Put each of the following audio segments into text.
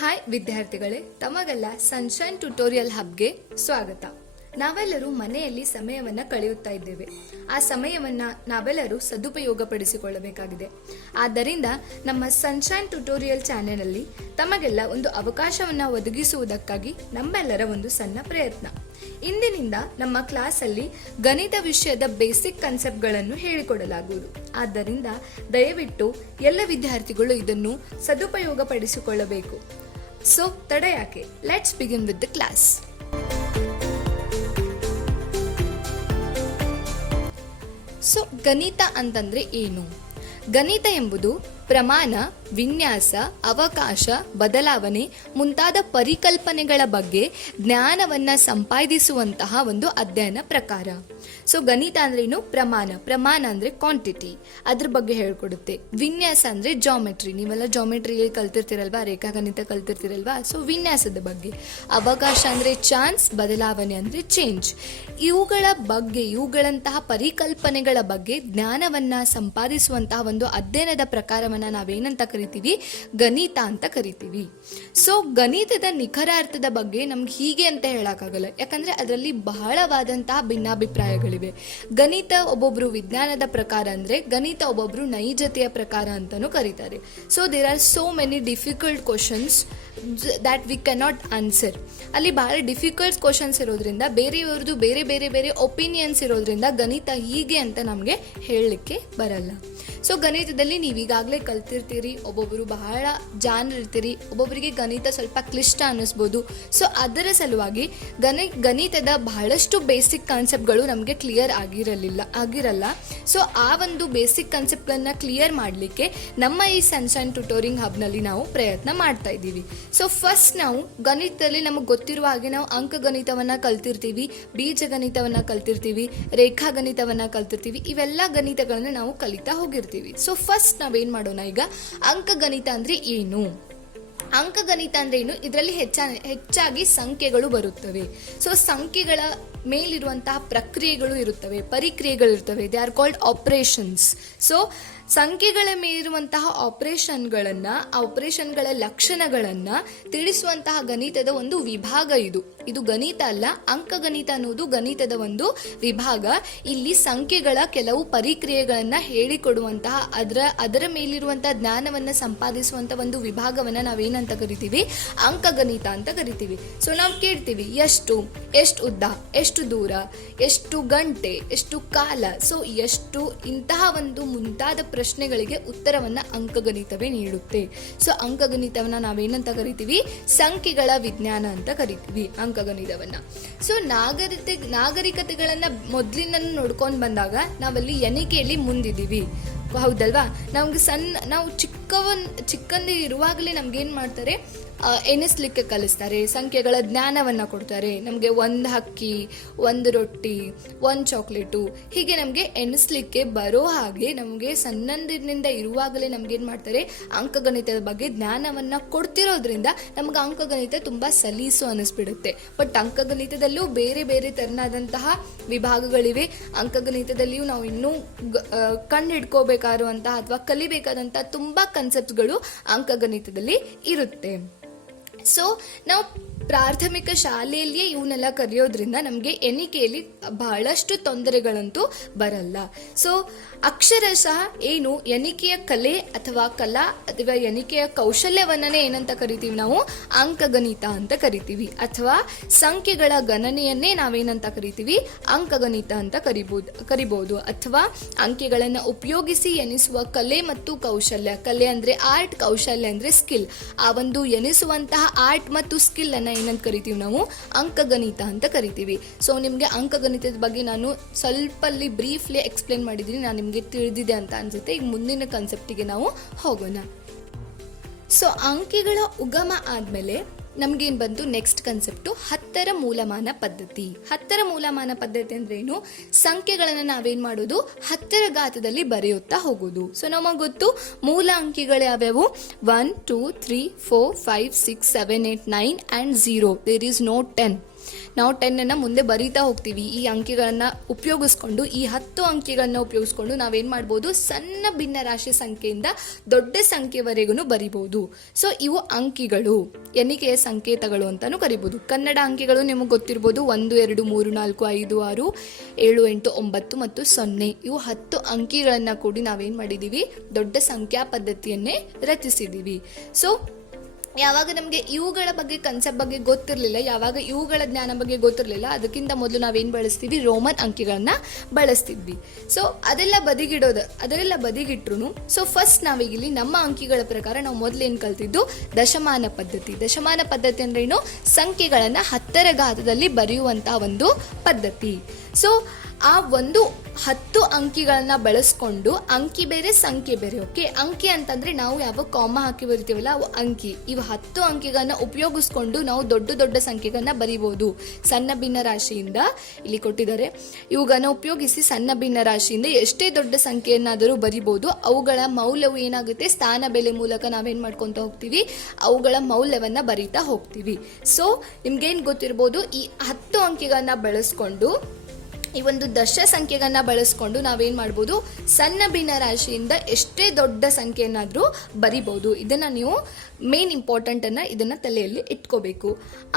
Hi ವಿದ್ಯಾರ್ಥಿಗಳೇ, ತಮಗೆಲ್ಲ sunshine tutorial ಹಬ್ಗೆ ಸ್ವಾಗತ. ನಾವೆಲ್ಲರೂ ಮನೆಯಲ್ಲಿ ಸಮಯವನ್ನ ಕಳೆಯುತ್ತಾ ಇದ್ದೇವೆ. ಆ ಸಮಯವನ್ನ ನಾವೆಲ್ಲರೂ ಸದುಪಯೋಗಪಡಿಸಿಕೊಳ್ಳಬೇಕಾಗಿದೆ. ಆದ್ದರಿಂದ ನಮ್ಮ ಸನ್ಶೈನ್ ಟ್ಯುಟೋರಿಯಲ್ ಚಾನೆಲ್ ಅಲ್ಲಿ ತಮಗೆಲ್ಲ ಒಂದು ಅವಕಾಶವನ್ನ ಒದಗಿಸುವುದಕ್ಕಾಗಿ ನಮ್ಮೆಲ್ಲರ ಒಂದು ಸಣ್ಣ ಪ್ರಯತ್ನ. ಇಂದಿನಿಂದ ನಮ್ಮ ಕ್ಲಾಸಲ್ಲಿ ಗಣಿತ ವಿಷಯದ ಬೇಸಿಕ್ ಕಾನ್ಸೆಪ್ಟ್ಗಳನ್ನು ಹೇಳಿಕೊಡಲಾಗುವುದು. ಆದ್ದರಿಂದ ದಯವಿಟ್ಟು ಎಲ್ಲ ವಿದ್ಯಾರ್ಥಿಗಳು ಇದನ್ನು ಸದುಪಯೋಗಪಡಿಸಿಕೊಳ್ಳಬೇಕು. ಸೊ ತಡ ಯಾಕೆ, let's begin with the class. So ಗಣಿತ ಅಂತಂದ್ರೆ ಏನು? ಗಣಿತ ಎಂಬುದು ಪ್ರಮಾಣ, ವಿನ್ಯಾಸ, ಅವಕಾಶ, ಬದಲಾವಣೆ ಮುಂತಾದ ಪರಿಕಲ್ಪನೆಗಳ ಬಗ್ಗೆ ಜ್ಞಾನವನ್ನ ಸಂಪಾದಿಸುವಂತಹ ಒಂದು ಅಧ್ಯಯನ ಪ್ರಕಾರ. ಸೊ ಗಣಿತ ಅಂದ್ರೆ ಏನು? ಪ್ರಮಾಣ ಅಂದ್ರೆ ಕ್ವಾಂಟಿಟಿ, ಅದ್ರ ಬಗ್ಗೆ ಹೇಳ್ಕೊಡುತ್ತೆ. ವಿನ್ಯಾಸ ಅಂದ್ರೆ ಜಾಮೆಟ್ರಿ, ನೀವೆಲ್ಲ ಜಾಮೆಟ್ರಿಯಲ್ಲಿ ಕಲ್ತಿರ್ತೀರಲ್ವಾ, ರೇಖಾಗಣಿತ ಕಲ್ತಿರ್ತೀರಲ್ವಾ, ಸೊ ವಿನ್ಯಾಸದ ಬಗ್ಗೆ. ಅವಕಾಶ ಅಂದ್ರೆ ಚಾನ್ಸ್, ಬದಲಾವಣೆ ಅಂದ್ರೆ ಚೇಂಜ್. ಇವುಗಳಂತಹ ಪರಿಕಲ್ಪನೆಗಳ ಬಗ್ಗೆ ಜ್ಞಾನವನ್ನ ಸಂಪಾದಿಸುವಂತಹ ಒಂದು ಅಧ್ಯಯನದ ಪ್ರಕಾರವನ್ನ ನಾವೇನಂತ ಕರಿತೀವಿ? ಗಣಿತ ಅಂತ ಕರಿತೀವಿ. ಸೊ ಗಣಿತದ ನಿಖರ ಅರ್ಥದ ಬಗ್ಗೆ ನಮ್ಗೆ ಹೀಗೆ ಅಂತ ಹೇಳಕ್ಕಾಗಲ್ಲ, ಯಾಕಂದ್ರೆ ಅದರಲ್ಲಿ ಬಹಳವಾದಂತಹ ಭಿನ್ನಾಭಿಪ್ರಾಯಗಳಿವೆ. ಗಣಿತ ಒಬ್ಬೊಬ್ರು ವಿಜ್ಞಾನದ ಪ್ರಕಾರ ಅಂದ್ರೆ, ಗಣಿತ ಒಬ್ಬೊಬ್ರು ನೈಜತೆಯ ಪ್ರಕಾರ ಅಂತಾನೂ ಕರೀತಾರೆ. So there are so many difficult questions that we cannot answer. ಅಲ್ಲಿ ಬಹಳ ಡಿಫಿಕಲ್ಟ್ ಕ್ವಶನ್ಸ್ ಇರೋದ್ರಿಂದ, ಬೇರೆಯವ್ರದ್ದು ಬೇರೆ ಬೇರೆ ಬೇರೆ ಒಪಿನಿಯನ್ಸ್ ಇರೋದ್ರಿಂದ ಗಣಿತ ಹೀಗೆ ಅಂತ ನಮಗೆ ಹೇಳಲಿಕ್ಕೆ ಬರಲ್ಲ. ಸೊ ಗಣಿತದಲ್ಲಿ ನೀವು ಈಗಾಗಲೇ ಕಲ್ತಿರ್ತೀರಿ, ಒಬ್ಬೊಬ್ಬರು ಬಹಳ ಜಾಣರಿರ್ತೀರಿ, ಒಬ್ಬೊಬ್ಬರಿಗೆ ಗಣಿತ ಸ್ವಲ್ಪ ಕ್ಲಿಷ್ಟ ಅನ್ನಿಸ್ಬೋದು. ಸೊ ಅದರ ಸಲುವಾಗಿ ಗಣಿತದ ಬಹಳಷ್ಟು ಬೇಸಿಕ್ ಕಾನ್ಸೆಪ್ಟ್ಗಳು ನಮಗೆ ಕ್ಲಿಯರ್ ಆಗಿರಲ್ಲ. ಸೊ ಆ ಒಂದು ಬೇಸಿಕ್ ಕಾನ್ಸೆಪ್ಟ್ಗಳನ್ನ ಕ್ಲಿಯರ್ ಮಾಡಲಿಕ್ಕೆ ನಮ್ಮ ಈ ಸನ್ಶೈನ್ ಟ್ಯುಟೋರಿಂಗ್ ಹಬ್ನಲ್ಲಿ ನಾವು ಪ್ರಯತ್ನ ಮಾಡ್ತಾ ಇದ್ದೀವಿ. ಸೊ ಫಸ್ಟ್ ನಾವು ಗಣಿತದಲ್ಲಿ ನಮಗೆ ಗೊತ್ತಿರುವ ಹಾಗೆ ನಾವು ಅಂಕಗಣಿತವನ್ನ ಕಲ್ತಿರ್ತೀವಿ, ಬೀಜಗಣಿತವನ್ನ ಕಲ್ತಿರ್ತೀವಿ, ರೇಖಾಗಣಿತವನ್ನ ಕಲ್ತಿರ್ತೀವಿ. ಇವೆಲ್ಲ ಗಣಿತಗಳನ್ನ ನಾವು ಕಲಿತಾ ಹೋಗಿರ್ತೀವಿ. ಸೊ ಫಸ್ಟ್ ನಾವೇನ್ ಮಾಡೋಣ, ಈಗ ಅಂಕಗಣಿತ ಅಂದ್ರೆ ಏನು? ಅಂಕಗಣಿತ ಅಂದ್ರೆ ಏನು? ಇದರಲ್ಲಿ ಹೆಚ್ಚಾಗಿ ಸಂಖ್ಯೆಗಳು ಬರುತ್ತವೆ. ಸೊ ಸಂಖ್ಯೆಗಳ ಮೇಲಿರುವಂತಹ ಪ್ರಕ್ರಿಯೆಗಳು ಇರುತ್ತವೆ, ಪರಿಕ್ರಿಯೆಗಳು ಇರ್ತವೆ. They are called operations. So ಸಂಖ್ಯೆಗಳ ಮೇಲಿರುವಂತಹ ಆಪರೇಷನ್ಗಳ ಲಕ್ಷಣಗಳನ್ನ ತಿಳಿಸುವಂತಹ ಗಣಿತದ ಒಂದು ವಿಭಾಗ ಇದು ಗಣಿತ ಅಲ್ಲ. ಅಂಕಗಣಿತ ಅನ್ನೋದು ಗಣಿತದ ಒಂದು ವಿಭಾಗ. ಇಲ್ಲಿ ಸಂಖ್ಯೆಗಳ ಕೆಲವು ಪರಿಕ್ರಿಯೆಗಳನ್ನ ಹೇಳಿಕೊಡುವಂತಹ ಅದರ ಮೇಲಿರುವಂತಹ ಜ್ಞಾನವನ್ನ ಸಂಪಾದಿಸುವಂತಹ ಒಂದು ವಿಭಾಗವನ್ನ ನಾವೇನಂತ ಕರಿತೀವಿ? ಅಂಕಗಣಿತ ಅಂತ ಕರಿತೀವಿ. ಸೊ ನಾವು ಕೇಳ್ತೀವಿ, ಎಷ್ಟು ಉದ್ದ, ಎಷ್ಟು ದೂರ, ಎಷ್ಟು ಗಂಟೆ, ಎಷ್ಟು ಕಾಲ, ಸೊ ಎಷ್ಟು, ಇಂತಹ ಒಂದು ಮುಂತಾದ ಪ್ರಶ್ನೆಗಳಿಗೆ ಉತ್ತರವನ್ನ ಅಂಕಗಣಿತವೇ ನೀಡುತ್ತೆ. ಸೊ ಅಂಕಗಣಿತವನ್ನ ನಾವೇನಂತ ಕರಿತೀವಿ? ಸಂಖ್ಯೆಗಳ ವಿಜ್ಞಾನ ಅಂತ ಕರಿತೀವಿ ಅಂಕಗಣಿತವನ್ನ. ಸೊ ನಾಗರಿಕತೆಗಳನ್ನ ಮೊದಲಿನ ನೋಡ್ಕೊಂಡು ಬಂದಾಗ ನಾವಲ್ಲಿ ಎಣಿಕೆಯಲ್ಲಿ ಮುಂದಿದ್ದೀವಿ, ಹೌದಲ್ವಾ? ನಾವು ಚಿಕ್ಕಂದಿ ಇರುವಾಗಲೇ ನಮ್ಗೇನ್ ಮಾಡ್ತಾರೆ, ಎಣಿಸ್ಲಿಕ್ಕೆ ಕಲಿಸ್ತಾರೆ, ಸಂಖ್ಯೆಗಳ ಜ್ಞಾನವನ್ನ ಕೊಡ್ತಾರೆ. ನಮಗೆ ಒಂದು ಹಕ್ಕಿ, ಒಂದು ರೊಟ್ಟಿ, ಒಂದು ಚಾಕ್ಲೇಟು, ಹೀಗೆ ನಮಗೆ ಎಣಿಸ್ಲಿಕ್ಕೆ ಬರೋ ಹಾಗೆ ನಮಗೆ ಸಣ್ಣಂದಿನಿಂದ ಇರುವಾಗಲೇ ನಮ್ಗೇನ್ ಮಾಡ್ತಾರೆ, ಅಂಕಗಣಿತದ ಬಗ್ಗೆ ಜ್ಞಾನವನ್ನ ಕೊಡ್ತಿರೋದ್ರಿಂದ ನಮ್ಗೆ ಅಂಕಗಣಿತ ತುಂಬಾ ಸಲೀಸು ಅನಿಸ್ಬಿಡುತ್ತೆ. ಬಟ್ ಅಂಕಗಣಿತದಲ್ಲೂ ಬೇರೆ ಬೇರೆ ತರನಾದಂತಹ ವಿಭಾಗಗಳಿವೆ. ಅಂಕಗಣಿತದಲ್ಲಿಯೂ ನಾವು ಇನ್ನೂ ಕಂಡುಹಿಡ್ಕೋಬೇಕಾದಂತಹ ಅಥವಾ ಕಲಿಬೇಕಾದಂತಹ ತುಂಬಾ ಕಾನ್ಸೆಪ್ಟ್ಗಳು ಅಂಕಗಣಿತದಲ್ಲಿ ಇರುತ್ತೆ. ಸೊ ನಾವು ಪ್ರಾಥಮಿಕ ಶಾಲೆಯಲ್ಲಿಯೇ ಇವನ್ನೆಲ್ಲ ಕಲಿಯೋದ್ರಿಂದ ನಮಗೆ ಎಣಿಕೆಯಲ್ಲಿ ಬಹಳಷ್ಟು ತೊಂದರೆಗಳಂತೂ ಬರಲ್ಲ. ಸೊ ಅಕ್ಷರಶಃ ಏನು ಎಣಿಕೆಯ ಕಲೆ ಅಥವಾ ಎಣಿಕೆಯ ಕೌಶಲ್ಯವನ್ನೇ ಏನಂತ ಕರಿತೀವಿ ನಾವು? ಅಂಕಗಣಿತ ಅಂತ ಕರಿತೀವಿ. ಅಥವಾ ಸಂಖ್ಯೆಗಳ ಗಣನೆಯನ್ನೇ ನಾವೇನಂತ ಕರಿತೀವಿ? ಅಂಕಗಣಿತ ಅಂತ ಕರಿಬಹುದು. ಅಥವಾ ಅಂಕೆಗಳನ್ನು ಉಪಯೋಗಿಸಿ ಎಣಿಸುವ ಕಲೆ ಮತ್ತು ಕೌಶಲ್ಯ. ಕಲೆ ಅಂದ್ರೆ ಆರ್ಟ್, ಕೌಶಲ್ಯ ಅಂದ್ರೆ ಸ್ಕಿಲ್. ಆ ಒಂದು ಎಣಿಸುವಂತಹ ಆರ್ಟ್ ಮತ್ತು ಸ್ಕಿಲ್ ಅನ್ನ ಏನಂತ ಕರಿತೀವಿ ನಾವು? ಅಂಕಗಣಿತ ಅಂತ ಕರಿತೀವಿ. ಸೊ ನಿಮಗೆ ಅಂಕಗಣಿತದ ಬಗ್ಗೆ ನಾನು ಸ್ವಲ್ಪ ಅಲ್ಲಿ ಬ್ರೀಫ್ಲಿ ಎಕ್ಸ್ಪ್ಲೇನ್ ಮಾಡಿದ್ದೀನಿ, ನಾನು ನಿಮಗೆ ತಿಳಿದಿದೆ ಅಂತ ಅನ್ಸುತ್ತೆ. ಈಗ ಮುಂದಿನ ಕಾನ್ಸೆಪ್ಟಿಗೆ ನಾವು ಹೋಗೋಣ. ಸೊ ಅಂಕೆಗಳ ಉಗಮ ಆದ್ಮೇಲೆ ನಮ್ಗೇನು ಬಂತು? ನೆಕ್ಸ್ಟ್ ಕಾನ್ಸೆಪ್ಟು 10ರ ಮೂಲಮಾನ ಪದ್ಧತಿ. 10ರ ಮೂಲಮಾನ ಪದ್ಧತಿ ಅಂದ್ರೆ ಏನು? ಸಂಖ್ಯೆಗಳನ್ನು ನಾವೇನ್ ಮಾಡೋದು? 10ರ ಘಾತದಲ್ಲಿ ಬರೆಯುತ್ತಾ ಹೋಗೋದು. ಸೊ ನಮಗೆ ಗೊತ್ತು ಮೂಲ ಅಂಕಿಗಳು ಯಾವ್ಯಾವು? 1 2 3 4 5 6 7 8 9 and 0. There is no 10. ನಾವು 10 ಮುಂದೆ ಬರೀತಾ ಹೋಗ್ತೀವಿ. ಈ ಅಂಕಿಗಳನ್ನು ಉಪಯೋಗಿಸ್ಕೊಂಡು, ಈ 10 ಅಂಕಿಗಳನ್ನ ಉಪಯೋಗಿಸ್ಕೊಂಡು ನಾವೇನು ಮಾಡ್ಬೋದು, ಸಣ್ಣ ಭಿನ್ನರಾಶಿ ಸಂಖ್ಯೆಯಿಂದ ದೊಡ್ಡ ಸಂಖ್ಯೆವರೆಗೂ ಬರಿಬೋದು. ಸೊ ಇವು ಅಂಕಿಗಳು, ಎಣಿಕೆಯ ಸಂಕೇತಗಳು ಅಂತಾನು ಕರಿಬೋದು. ಕನ್ನಡ ಅಂಕಿಗಳು ನಿಮಗೆ ಗೊತ್ತಿರ್ಬೋದು, 1 2 3 4 5 6 7 8 9 ಮತ್ತು 0. ಇವು 10 ಅಂಕಿಗಳನ್ನು ಕೂಡಿ ನಾವೇನು ಮಾಡಿದ್ದೀವಿ, ದೊಡ್ಡ ಸಂಖ್ಯಾ ಪದ್ಧತಿಯನ್ನೇ ರಚಿಸಿದ್ದೀವಿ. ಸೊ ಯಾವಾಗ ನಮಗೆ ಇವುಗಳ ಬಗ್ಗೆ ಕನ್ಸೆಪ್ಟ್ ಬಗ್ಗೆ ಗೊತ್ತಿರಲಿಲ್ಲ, ಯಾವಾಗ ಇವುಗಳ ಜ್ಞಾನ ಬಗ್ಗೆ ಗೊತ್ತಿರಲಿಲ್ಲ, ಅದಕ್ಕಿಂತ ಮೊದಲು ನಾವೇನು ಬಳಸ್ತೀವಿ, ರೋಮನ್ ಅಂಕಿಗಳನ್ನ ಬಳಸ್ತಿದ್ವಿ. ಸೊ ಅದೆಲ್ಲ ಬದಿಗಿಟ್ರು. ಸೊ ಫಸ್ಟ್ ನಾವೀಗಿಲ್ಲಿ ನಮ್ಮ ಅಂಕಿಗಳ ಪ್ರಕಾರ ನಾವು ಮೊದಲೇನು ಕಲ್ತಿದ್ದು, ದಶಮಾನ ಪದ್ಧತಿ. ದಶಮಾನ ಪದ್ಧತಿ ಅಂದ್ರೆ ಏನು, ಸಂಖ್ಯೆಗಳನ್ನು 10ರ ಘಾತದಲ್ಲಿ ಬರೆಯುವಂತಹ ಒಂದು ಪದ್ಧತಿ. ಸೊ ಆ ಒಂದು 10 ಅಂಕಿಗಳನ್ನ ಬಳಸ್ಕೊಂಡು, ಅಂಕಿ ಬೇರೆ ಸಂಖ್ಯೆ ಬೇರೆ. ಓಕೆ, ಅಂಕಿ ಅಂತಂದ್ರೆ ನಾವು ಯಾವ ಕಾಮ ಹಾಕಿ ಬರಿತೀವಲ್ಲ ಅವು ಅಂಕಿ. ಇವು 10 ಅಂಕಿಗಳನ್ನ ಉಪಯೋಗಿಸ್ಕೊಂಡು ನಾವು ದೊಡ್ಡ ದೊಡ್ಡ ಸಂಖ್ಯೆಗಳನ್ನ ಬರಿಬೋದು. ಸಣ್ಣ ಭಿನ್ನ ರಾಶಿಯಿಂದ ಇಲ್ಲಿ ಕೊಟ್ಟಿದ್ದಾರೆ, ಇವುಗಳನ್ನ ಉಪಯೋಗಿಸಿ ಸಣ್ಣ ಭಿನ್ನ ರಾಶಿಯಿಂದ ಎಷ್ಟೇ ದೊಡ್ಡ ಸಂಖ್ಯೆಯನ್ನಾದರೂ ಬರಿಬೋದು. ಅವುಗಳ ಮೌಲ್ಯವು ಏನಾಗುತ್ತೆ, ಸ್ಥಾನ ಬೆಲೆ ಮೂಲಕ ನಾವೇನ್ ಮಾಡ್ಕೊತ ಹೋಗ್ತೀವಿ, ಅವುಗಳ ಮೌಲ್ಯವನ್ನ ಬರಿತಾ ಹೋಗ್ತೀವಿ. ಸೊ ನಿಮ್ಗೇನು ಗೊತ್ತಿರ್ಬೋದು, ಈ 10 ಅಂಕಿಗಳನ್ನ ಬಳಸ್ಕೊಂಡು, ಈ ಒಂದು ದಶ ಸಂಖ್ಯೆಗಳನ್ನ ಬಳಸ್ಕೊಂಡು ನಾವೇನು ಮಾಡ್ಬೋದು, ಸಣ್ಣ ಭಿನ್ನ ರಾಶಿಯಿಂದ ಎಷ್ಟೇ ದೊಡ್ಡ ಸಂಖ್ಯೆಯನ್ನಾದರೂ ಬರಿಬೋದು. ಇದನ್ನು ನೀವು ಮೇನ್ ಇಂಪಾರ್ಟೆಂಟನ್ನು ಇದನ್ನು ತಲೆಯಲ್ಲಿ ಇಟ್ಕೋಬೇಕು.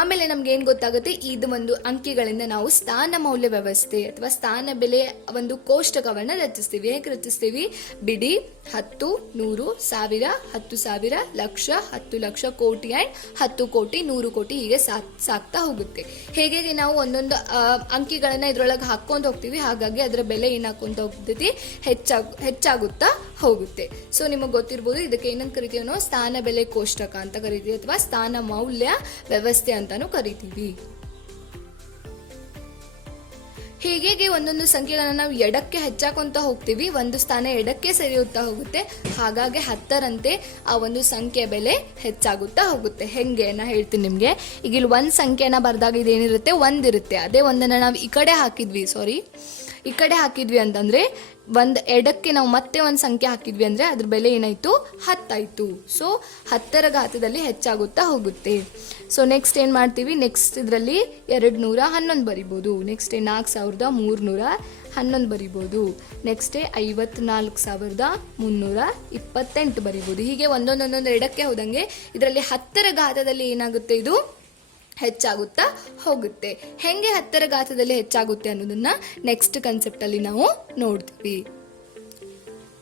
ಆಮೇಲೆ ನಮ್ಗೆ ಏನು ಗೊತ್ತಾಗುತ್ತೆ, ಇದು ಒಂದು ಅಂಕಿಗಳಿಂದ ನಾವು ಸ್ಥಾನ ಮೌಲ್ಯ ವ್ಯವಸ್ಥೆ ಅಥವಾ ಸ್ಥಾನ ಬೆಲೆ ಒಂದು ಕೋಷ್ಟಕವನ್ನು ರಚಿಸ್ತೀವಿ. ಹೇಗೆ ರಚಿಸ್ತೀವಿ, ಬಿಡಿ, 10, 100, 1000, 10,000, ಲಕ್ಷ, 10 ಲಕ್ಷ, ಕೋಟಿ ಆ್ಯಂಡ್ 10 ಕೋಟಿ, 100 ಕೋಟಿ, ಹೀಗೆ ಸಾಕ್ತಾ ಹೋಗುತ್ತೆ. ಹೇಗೆ ನಾವು ಒಂದೊಂದು ಅಂಕಿಗಳನ್ನು ಇದರೊಳಗೆ ಹಾಕ್ಕೊಂಡು ಹೋಗ್ತೀವಿ, ಹಾಗಾಗಿ ಅದರ ಬೆಲೆ ಏನಾಗ್ಕೊಂತ ಹೋಗ್ತೈತಿ, ಹೆಚ್ಚಾಗುತ್ತಾ ಹೋಗುತ್ತೆ. ಸೊ ನಿಮಗೆ ಗೊತ್ತಿರ್ಬೋದು, ಇದಕ್ಕೆ ಏನಂತ ಕರಿತೀವಿ ನಾವು, ಸ್ಥಾನ ಬೆಲೆ ಕೋಷ್ಟಕ ಅಂತ ಕರಿತೀವಿ ಅಥವಾ ಸ್ಥಾನ ಮೌಲ್ಯ ವ್ಯವಸ್ಥೆ ಅಂತಾನು ಕರಿತೀವಿ. ಹೀಗೆ ಒಂದೊಂದು ಸಂಖ್ಯೆಗಳನ್ನ ನಾವು ಎಡಕ್ಕೆ ಹೆಚ್ಚಾಕೊಂತ ಹೋಗ್ತೀವಿ, ಒಂದು ಸ್ಥಾನ ಎಡಕ್ಕೆ ಸರಿಯುತ್ತಾ ಹೋಗುತ್ತೆ. ಹಾಗಾಗಿ 10ರಂತೆ ಆ ಒಂದು ಸಂಖ್ಯೆ ಬೆಲೆ ಹೆಚ್ಚಾಗುತ್ತಾ ಹೋಗುತ್ತೆ. ಹೆಂಗೆ ನಾ ಹೇಳ್ತೀನಿ ನಿಮಗೆ. ಈಗ ಇಲ್ಲಿ ಒಂದು ಸಂಖ್ಯೆನ ಬರೆದಾಗ ಇದೇನಿರುತ್ತೆ, 1 ಇರುತ್ತೆ. ಅದೇ ಒಂದನ್ನು ನಾವು ಈ ಕಡೆ ಹಾಕಿದ್ವಿ ಅಂತಂದ್ರೆ, ಒಂದು ಎಡಕ್ಕೆ ನಾವು ಮತ್ತೆ ಒಂದು ಸಂಖ್ಯೆ ಹಾಕಿದ್ವಿ ಅಂದರೆ ಅದ್ರ ಬೆಲೆ ಏನಾಯಿತು, 10 ಆಯಿತು. ಸೊ 10ರ ಘಾತದಲ್ಲಿ ಹೆಚ್ಚಾಗುತ್ತಾ ಹೋಗುತ್ತೆ. ಸೊ ನೆಕ್ಸ್ಟ್ ಏನು ಮಾಡ್ತೀವಿ, ನೆಕ್ಸ್ಟ್ ಇದರಲ್ಲಿ 211 ಬರಿಬೋದು. ನೆಕ್ಸ್ಟ್ 4311 ಬರಿಬೋದು. ನೆಕ್ಸ್ಟ್ 54,328 ಬರಿಬೋದು. ಹೀಗೆ ಒಂದೊಂದೊಂದೊಂದು ಎಡಕ್ಕೆ ಹೋದಂಗೆ ಇದರಲ್ಲಿ 10ರ ಘಾತದಲ್ಲಿ ಏನಾಗುತ್ತೆ, ಇದು ಹೆಚ್ಚಾಗುತ್ತಾ ಹೋಗುತ್ತೆ. ಹೆಂಗೆ 10ರ ಘಾತದಲ್ಲಿ ಹೆಚ್ಚಾಗುತ್ತೆ ಅನ್ನೋದನ್ನ ನೆಕ್ಸ್ಟ್ ಕನ್ಸೆಪ್ಟಲ್ಲಿ ನಾವು ನೋಡ್ತೀವಿ.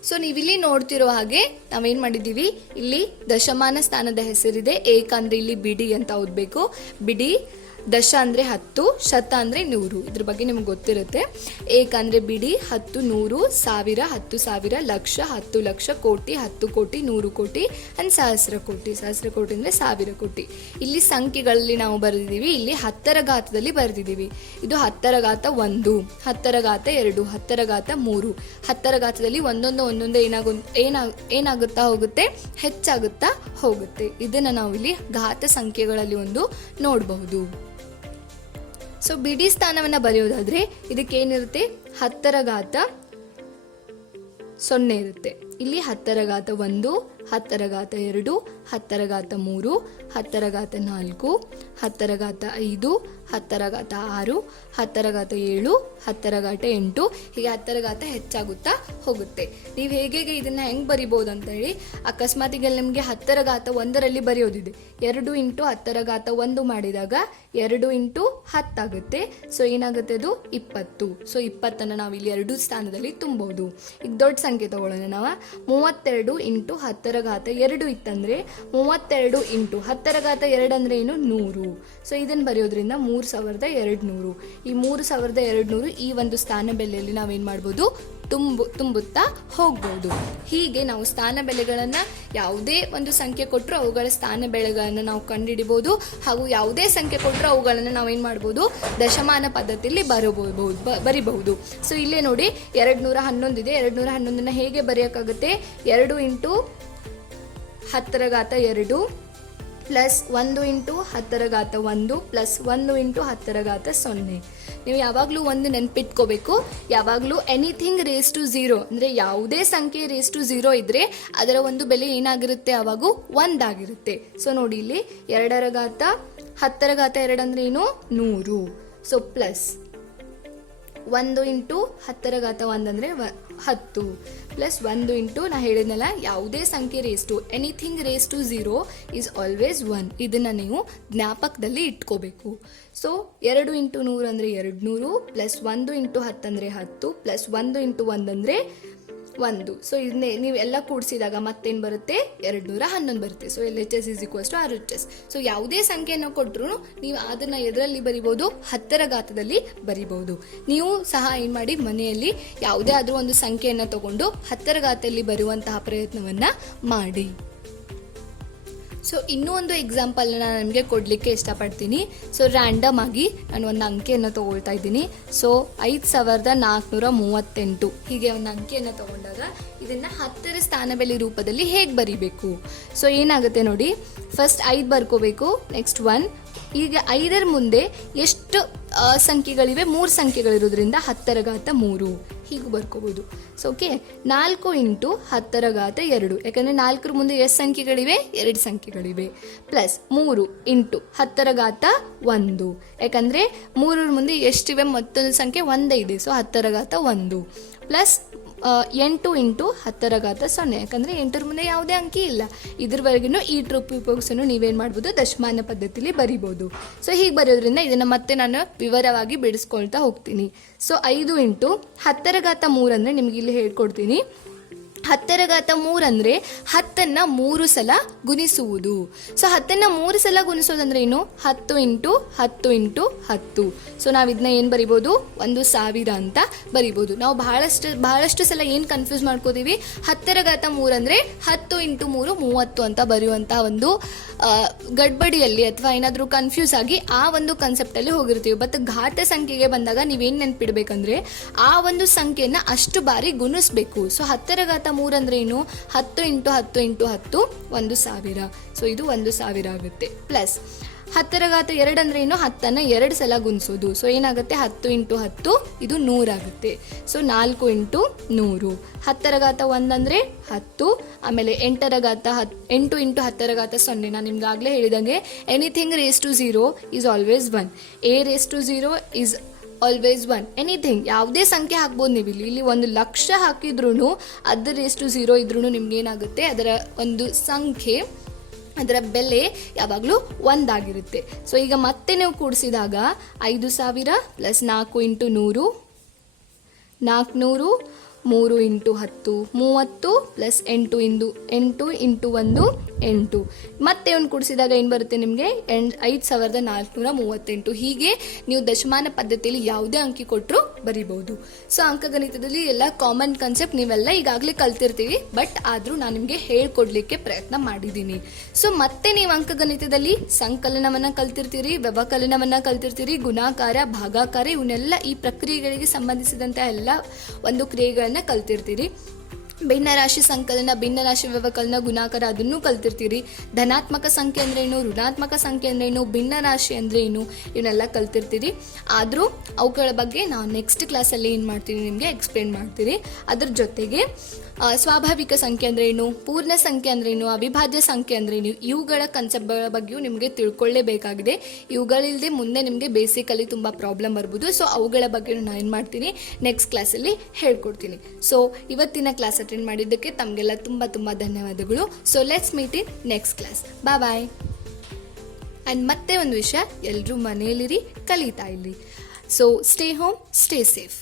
ಸೊ ನೀವಿಲ್ಲಿ ನೋಡ್ತಿರೋ ಹಾಗೆ ನಾವೇನು ಮಾಡಿದ್ದೀವಿ, ಇಲ್ಲಿ ದಶಮಾನ ಸ್ಥಾನದ ಹೆಸರಿದೆ. ಏಕ ಅಂದರೆ ಇಲ್ಲಿ ಬಿಡಿ ಅಂತ ಓದಬೇಕು. ಬಿಡಿ, ದಶ ಅಂದರೆ 10, ಶತ ಅಂದರೆ 100. ಇದ್ರ ಬಗ್ಗೆ ನಿಮ್ಗೆ ಗೊತ್ತಿರುತ್ತೆ. ಏಕ ಅಂದರೆ ಬಿಡಿ, 10, 100, 1000, 10,000, ಲಕ್ಷ, 10 ಲಕ್ಷ, ಕೋಟಿ, 10 ಕೋಟಿ, 100 ಕೋಟಿ ಅಂಡ್ ಸಹಸ್ರ ಕೋಟಿ. ಸಹಸ್ರ ಕೋಟಿ ಅಂದರೆ 1000 ಕೋಟಿ. ಇಲ್ಲಿ ಸಂಖ್ಯೆಗಳಲ್ಲಿ ನಾವು ಬರೆದಿದ್ದೀವಿ, ಇಲ್ಲಿ 10ರ ಘಾತದಲ್ಲಿ ಬರೆದಿದ್ದೀವಿ. ಇದು 10ರ ಘಾತ 1, 10ರ ಘಾತ 2, 10ರ ಘಾತ 3. 10ರ ಘಾತದಲ್ಲಿ ಒಂದೊಂದು ಏನಾಗುತ್ತಾ ಹೋಗುತ್ತೆ, ಹೆಚ್ಚಾಗುತ್ತಾ ಹೋಗುತ್ತೆ. ಇದನ್ನು ನಾವು ಇಲ್ಲಿ ಘಾತ ಸಂಖ್ಯೆಗಳಲ್ಲಿ ಒಂದು ನೋಡಬಹುದು. ಸೊ ಬಿಡಿ ಸ್ಥಾನವನ್ನು ಬರೆಯೋದಾದ್ರೆ ಇದಕ್ಕೇನಿರುತ್ತೆ, 10ರ ಘಾತ 0 ಇರುತ್ತೆ. ಇಲ್ಲಿ 10ರ ಘಾತ 1, 10ರ ಘಾತ 2, 10ರ ಘಾತ 3, 10ರ ಘಾತ 4, 10ರ ಘಾತ 5, 10ರ ಘಾತ 6, 10ರ ಘಾತ 7, 10ರ ಘಾತ 8, ಹೀಗೆ 10ರ ಘಾತ ಹೆಚ್ಚಾಗುತ್ತಾ ಹೋಗುತ್ತೆ. ನೀವು ಹೇಗೆ ಇದನ್ನ ಹೆಂಗೆ ಬರಿಬೋದು ಅಂತ ಹೇಳಿ, ಅಕಸ್ಮಾತ್ ಈಗ ನಿಮಗೆ 10ರ ಘಾತ 1ರಲ್ಲಿ ಬರೆಯೋದಿದೆ, 2 ಇಂಟು 10ರ ಘಾತ 1 ಮಾಡಿದಾಗ 2 ಇಂಟು 10 ಆಗುತ್ತೆ. ಸೊ ಏನಾಗುತ್ತೆ, ಅದು 20. ಸೊ 20ಅನ್ನು ನಾವು ಇಲ್ಲಿ 2 ಸ್ಥಾನದಲ್ಲಿ ತುಂಬೋದು. ಈಗ ದೊಡ್ಡ ಸಂಖ್ಯೆ ತಗೊಳ್ಳೋಣ ನಾವು, 32 ಇಂಟು 10ರ ಘಾತ 2 ಇತ್ತಂದರೆ 32 ಇಂಟು 10ರ ಘಾತ 2 ಅಂದರೆ ಏನು, 100. ಸೊ ಇದನ್ನು ಬರೆಯೋದ್ರಿಂದ 3200. ಈ 3200 ಈ ಒಂದು ಸ್ಥಾನ ಬೆಲೆಯಲ್ಲಿ ನಾವೇನು ಮಾಡ್ಬೋದು, ತುಂಬುತ್ತಾ ಹೋಗ್ಬೋದು. ಹೀಗೆ ನಾವು ಸ್ಥಾನ ಬೆಲೆಗಳನ್ನು ಯಾವುದೇ ಒಂದು ಸಂಖ್ಯೆ ಕೊಟ್ಟರು ಅವುಗಳ ಸ್ಥಾನ ಬೆಲೆಗಳನ್ನು ನಾವು ಕಂಡುಹಿಡಿಬೋದು. ಹಾಗೂ ಯಾವುದೇ ಸಂಖ್ಯೆ ಕೊಟ್ಟರು ಅವುಗಳನ್ನು ನಾವೇನು ಮಾಡ್ಬೋದು, ದಶಮಾನ ಪದ್ಧತಿಯಲ್ಲಿ ಬರಿಬಹುದು. ಸೊ ಇಲ್ಲೇ ನೋಡಿ 211 ಇದೆ. 211 ಹೇಗೆ ಬರೆಯೋಕ್ಕಾಗುತ್ತೆ, 2 ಇಂಟು 10ರ ಘಾತ 2 ಪ್ಲಸ್ 1 ಇಂಟು 10ರ ಘಾತ 1 ಪ್ಲಸ್ 1 ಇಂಟು 10ರ ಘಾತ 0. ನೀವು ಯಾವಾಗಲೂ ಒಂದು ನೆನಪಿಟ್ಕೋಬೇಕು, ಯಾವಾಗಲೂ ಎನಿಥಿಂಗ್ ರೇಸ್ ಟು 0 ಅಂದರೆ ಯಾವುದೇ ಸಂಖ್ಯೆ ರೇಸ್ ಟು 0 ಇದ್ದರೆ ಅದರ ಒಂದು ಬೆಲೆ ಏನಾಗಿರುತ್ತೆ, ಆವಾಗೂ 1 ಆಗಿರುತ್ತೆ. ಸೊ ನೋಡಿ ಇಲ್ಲಿ 2ರ ಘಾತ 10ರ ಘಾತ 2 ಅಂದ್ರೆ ಏನು 100. ಸೊ ಪ್ಲಸ್ 1 ಇಂಟು 10ರ ಘಾತ 1 ಅಂದರೆ 10 ಪ್ಲಸ್ 1 ಇಂಟು ನಾ ಹೇಳಿದ್ನಲ್ಲ ಯಾವುದೇ ಸಂಖ್ಯೆ anything raise to 0 is always 1. ಇದನ್ನು ನೀವು ಜ್ಞಾಪಕದಲ್ಲಿ ಇಟ್ಕೋಬೇಕು. ಸೊ 2 ಇಂಟು 100 ಅಂದರೆ 200 ಪ್ಲಸ್ 1 ಇಂಟು 10 ಅಂದರೆ 10 ಪ್ಲಸ್ 1 ಇಂಟು 1 ಅಂದರೆ 1. ಸೊ ಇದನ್ನೇ ನೀವೆಲ್ಲ ಕೂಡಿಸಿದಾಗ ಮತ್ತೇನು ಬರುತ್ತೆ 211 ಬರುತ್ತೆ. So LHS is equals to RHS. So ಯಾವುದೇ ಸಂಖ್ಯೆಯನ್ನು ಕೊಟ್ಟರು ನೀವು ಅದನ್ನು ಎದರಲ್ಲಿ ಬರಿಬೋದು 10ರ ಘಾತದಲ್ಲಿ ಬರಿಬೋದು. ನೀವು ಸಹ ಏನು ಮಾಡಿ ಮನೆಯಲ್ಲಿ ಯಾವುದೇ ಆದರೂ ಒಂದು ಸಂಖ್ಯೆಯನ್ನು ತಗೊಂಡು 10ರ ಘಾತದಲ್ಲಿ ಬರುವಂತಹ ಪ್ರಯತ್ನವನ್ನು ಮಾಡಿ. ಸೊ ಇನ್ನೂ ಒಂದು ಎಕ್ಸಾಂಪಲ್ ನಾನು ನಿಮಗೆ ಕೊಡಲಿಕ್ಕೆ ಇಷ್ಟಪಡ್ತೀನಿ. ಸೊ ರ್ಯಾಂಡಮ್ ಆಗಿ ನಾನು ಒಂದು ಅಂಕೆಯನ್ನು ತೊಗೊಳ್ತಾ ಇದ್ದೀನಿ. ಸೊ 5438 ಹೀಗೆ ಒಂದು ಅಂಕೆಯನ್ನು ತೊಗೊಂಡಾಗ ಇದನ್ನು 10ರ ಸ್ಥಾನಬೆಲೆ ರೂಪದಲ್ಲಿ ಹೇಗೆ ಬರಿಬೇಕು? ಸೊ ಏನಾಗುತ್ತೆ ನೋಡಿ, ಫಸ್ಟ್ 5 ಬರ್ಕೋಬೇಕು, ನೆಕ್ಸ್ಟ್ 1. ಈಗ 5ರ ಮುಂದೆ ಎಷ್ಟು ಸಂಖ್ಯೆಗಳಿವೆ? 3 ಸಂಖ್ಯೆಗಳಿರೋದ್ರಿಂದ 10ರ ಘಾತ 3 ಹೀಗೂ ಬರ್ಕೋಬೋದು. ಸೊ ಓಕೆ, 4 ಇಂಟು 10ರ ಘಾತ 2, ಯಾಕಂದರೆ 4ರ ಮುಂದೆ ಎಷ್ಟು ಸಂಖ್ಯೆಗಳಿವೆ? 2 ಸಂಖ್ಯೆಗಳಿವೆ. ಪ್ಲಸ್ 3 ಇಂಟು 10ರ ಘಾತ 1, ಯಾಕಂದರೆ 3ರ ಮುಂದೆ ಎಷ್ಟಿವೆ? ಮತ್ತೊಂದು ಸಂಖ್ಯೆ 1 ಇದೆ. ಸೊ 10ರ ಘಾತ 1 ಪ್ಲಸ್ 8 ಇಂಟು 10ರ ಘಾತ 0, ಯಾಕಂದರೆ 8ರ ಮುಂದೆ ಯಾವುದೇ ಅಂಕಿ ಇಲ್ಲ. ಇದ್ರವರೆಗೂ ಈ ಟ್ರಿಪ್ ಉಪಯೋಗಿಸೋನು ನೀವೇನು ಮಾಡ್ಬೋದು? ದಶಮಾನ ಪದ್ಧತಿಲಿ ಬರಿಬೋದು. ಸೊ ಹೀಗೆ ಬರೆಯೋದ್ರಿಂದ ಇದನ್ನು ಮತ್ತೆ ನಾನು ವಿವರವಾಗಿ ಬಿಡಿಸ್ಕೊಳ್ತಾ ಹೋಗ್ತೀನಿ. ಸೊ 5 ಇಂಟು 10ರ ಘಾತ 3 ಅಂದರೆ ನಿಮ್ಗೆ ಇಲ್ಲಿ ಹೇಳ್ಕೊಡ್ತೀನಿ. 10ರ ಘಾತ 3 ಅಂದರೆ 10ನ್ನು 3 ಸಲ ಗುಣಿಸುವುದು. ಸೊ 10ನ್ನು 3 ಸಲ ಗುಣಿಸೋದಂದ್ರೆ ಏನು? 10 ಇಂಟು 10 ಇಂಟು 10. ಸೊ ನಾವು ಇದನ್ನ ಏನು ಬರಿಬೋದು? 1000 ಅಂತ ಬರಿಬೋದು. ನಾವು ಬಹಳಷ್ಟು ಸಲ ಏನು ಕನ್ಫ್ಯೂಸ್ ಮಾಡ್ಕೋತೀವಿ? 10ರ ಘಾತ 3 ಅಂದರೆ 10 ಇಂಟು 3 30 ಅಂತ ಬರೆಯುವಂಥ ಒಂದು ಗಡ್ಬಡಿಯಲ್ಲಿ ಅಥವಾ ಏನಾದರೂ ಕನ್ಫ್ಯೂಸ್ ಆಗಿ ಆ ಒಂದು ಕನ್ಸೆಪ್ಟಲ್ಲಿ ಹೋಗಿರ್ತೀವಿ. ಬಟ್ ಘಾತ ಸಂಖ್ಯೆಗೆ ಬಂದಾಗ ನೀವೇನು ನೆನ್ಪಿಡ್ಬೇಕಂದ್ರೆ ಆ ಒಂದು ಸಂಖ್ಯೆಯನ್ನು ಅಷ್ಟು ಬಾರಿ ಗುಣಿಸ್ಬೇಕು. ಸೊ 10ರ ಘಾತ 3 ಅಂದರೆ ಏನು? 10 ಇಂಟು 10 ಇಂಟು 10 1000. ಸೊ ಇದು 1000 ಆಗುತ್ತೆ. ಪ್ಲಸ್ 10ರ ಘಾತ 2 ಅಂದರೆ ಏನು? 10ನ್ನು 2 ಸಲ ಗುಣಿಸೋದು. ಸೊ ಏನಾಗುತ್ತೆ? 10 ಇಂಟು 10 ಇದು 100 ಆಗುತ್ತೆ. So 4 into 100. 10ರ ಘಾತ 1 ಅಂದರೆ 10, ಆಮೇಲೆ 8ರ ಘಾತ 8 ಇಂಟು 10ರ ಘಾತ 0. ನಾನು ನಿಮ್ಗಾಗಲೇ ಹೇಳಿದಂಗೆ anything raise to 0 is always 1. A raise to 0 is always 1. Anything ಯಾವುದೇ ಸಂಖ್ಯೆ ಹಾಕ್ಬೋದು ನೀವು. ಇಲ್ಲಿ 1 ಲಕ್ಷ ಹಾಕಿದ್ರೂ ಅದರ ರೇಸ್ ಟು 0 ಇದ್ರೂ ನಿಮ್ಗೇನಾಗುತ್ತೆ? ಅದರ ಒಂದು ಸಂಖ್ಯೆ, ಅದರ ಬೆಲೆ ಯಾವಾಗಲೂ 1 ಆಗಿರುತ್ತೆ. ಸೊ ಈಗ ಮತ್ತೆ ನೀವು ಕೂಡಿಸಿದಾಗ 5000 plus 4 into 100 400, 3 into 10 30 plus 8 into 1 8. ಮತ್ತೆ ಒಂದು ಕೂಡಿಸಿದಾಗ ಏನು ಬರುತ್ತೆ ನಿಮಗೆ? 5438. ಹೀಗೆ ನೀವು ದಶಮಾನ ಪದ್ಧತಿಯಲ್ಲಿ ಯಾವುದೇ ಅಂಕಿ ಕೊಟ್ಟರು ಬರಿಬಹುದು. ಸೊ ಅಂಕಗಣಿತದಲ್ಲಿ ಎಲ್ಲ ಕಾಮನ್ ಕನ್ಸೆಪ್ಟ್ ನೀವೆಲ್ಲ ಈಗಾಗಲೇ ಕಲ್ತಿರ್ತೀವಿ, ಬಟ್ ಆದರೂ ನಾನು ನಿಮಗೆ ಹೇಳ್ಕೊಡ್ಲಿಕ್ಕೆ ಪ್ರಯತ್ನ ಮಾಡಿದ್ದೀನಿ. ಸೊ ಮತ್ತೆ ನೀವು ಅಂಕಗಣಿತದಲ್ಲಿ ಸಂಕಲನವನ್ನು ಕಲ್ತಿರ್ತೀರಿ, ವ್ಯವಕಲನವನ್ನು ಕಲ್ತಿರ್ತೀರಿ, ಗುಣಾಕಾರ, ಭಾಗಾಕಾರ, ಇವನ್ನೆಲ್ಲ ಈ ಪ್ರಕ್ರಿಯೆಗಳಿಗೆ ಸಂಬಂಧಿಸಿದಂಥ ಎಲ್ಲ ಒಂದು ಕ್ರಿಯೆಗಳನ್ನು ಕಲ್ತಿರ್ತೀರಿ. ಭಿನ್ನರಾಶಿ ಸಂಕಲನ, ಭಿನ್ನರಾಶಿ ವ್ಯವಕಲನ, ಗುಣಾಕಾರ ಅದನ್ನು ಕಲ್ತಿರ್ತೀರಿ. ಧನಾತ್ಮಕ ಸಂಖ್ಯೆ ಅಂದ್ರೆ ಏನು, ಋಣಾತ್ಮಕ ಸಂಖ್ಯೆ ಅಂದ್ರೆ ಏನು, ಭಿನ್ನರಾಶಿ ಅಂದರೆ ಏನು, ಇವನ್ನೆಲ್ಲ ಕಲ್ತಿರ್ತೀರಿ. ಆದರೂ ಅವುಗಳ ಬಗ್ಗೆ ನಾವು ನೆಕ್ಸ್ಟ್ ಕ್ಲಾಸಲ್ಲಿ ಏನು ಮಾಡ್ತೀನಿ ನಿಮಗೆ ಎಕ್ಸ್ಪ್ಲೇನ್ ಮಾಡ್ತೀರಿ. ಅದ್ರ ಜೊತೆಗೆ ಸ್ವಾಭಾವಿಕ ಸಂಖ್ಯೆ ಅಂದರೆ ಏನು, ಪೂರ್ಣ ಸಂಖ್ಯೆ ಅಂದರೆ ಏನು, ಅವಿಭಾಜ್ಯ ಸಂಖ್ಯೆ ಅಂದರೆ ಏನು, ಇವುಗಳ ಕನ್ಸೆಪ್ಟ್ಗಳ ಬಗ್ಗೆಯೂ ನಿಮಗೆ ತಿಳ್ಕೊಳ್ಳೇಬೇಕಾಗಿದೆ. ಇವುಗಳಿಲ್ಲದೆ ಮುಂದೆ ನಿಮಗೆ ಬೇಸಿಕಲಿ ತುಂಬ ಪ್ರಾಬ್ಲಮ್ ಬರ್ಬೋದು. ಸೊ ಅವುಗಳ ಬಗ್ಗೆ ನಾನು ಏನು ಮಾಡ್ತೀನಿ ನೆಕ್ಸ್ಟ್ ಕ್ಲಾಸಲ್ಲಿ ಹೇಳ್ಕೊಡ್ತೀನಿ. ಸೊ ಇವತ್ತಿನ ಕ್ಲಾಸ್ ಅಟೆಂಡ್ ಮಾಡಿದ್ದಕ್ಕೆ ತಮಗೆಲ್ಲ ತುಂಬ ತುಂಬ ಧನ್ಯವಾದಗಳು. So let's meet in next class. Bye. And ಮತ್ತೆ ಒಂದು ವಿಷಯ, ಎಲ್ಲರೂ ಮನೆಯಲ್ಲಿರಿ, ಕಲಿತಾ ಇರಿ. So stay home, stay safe.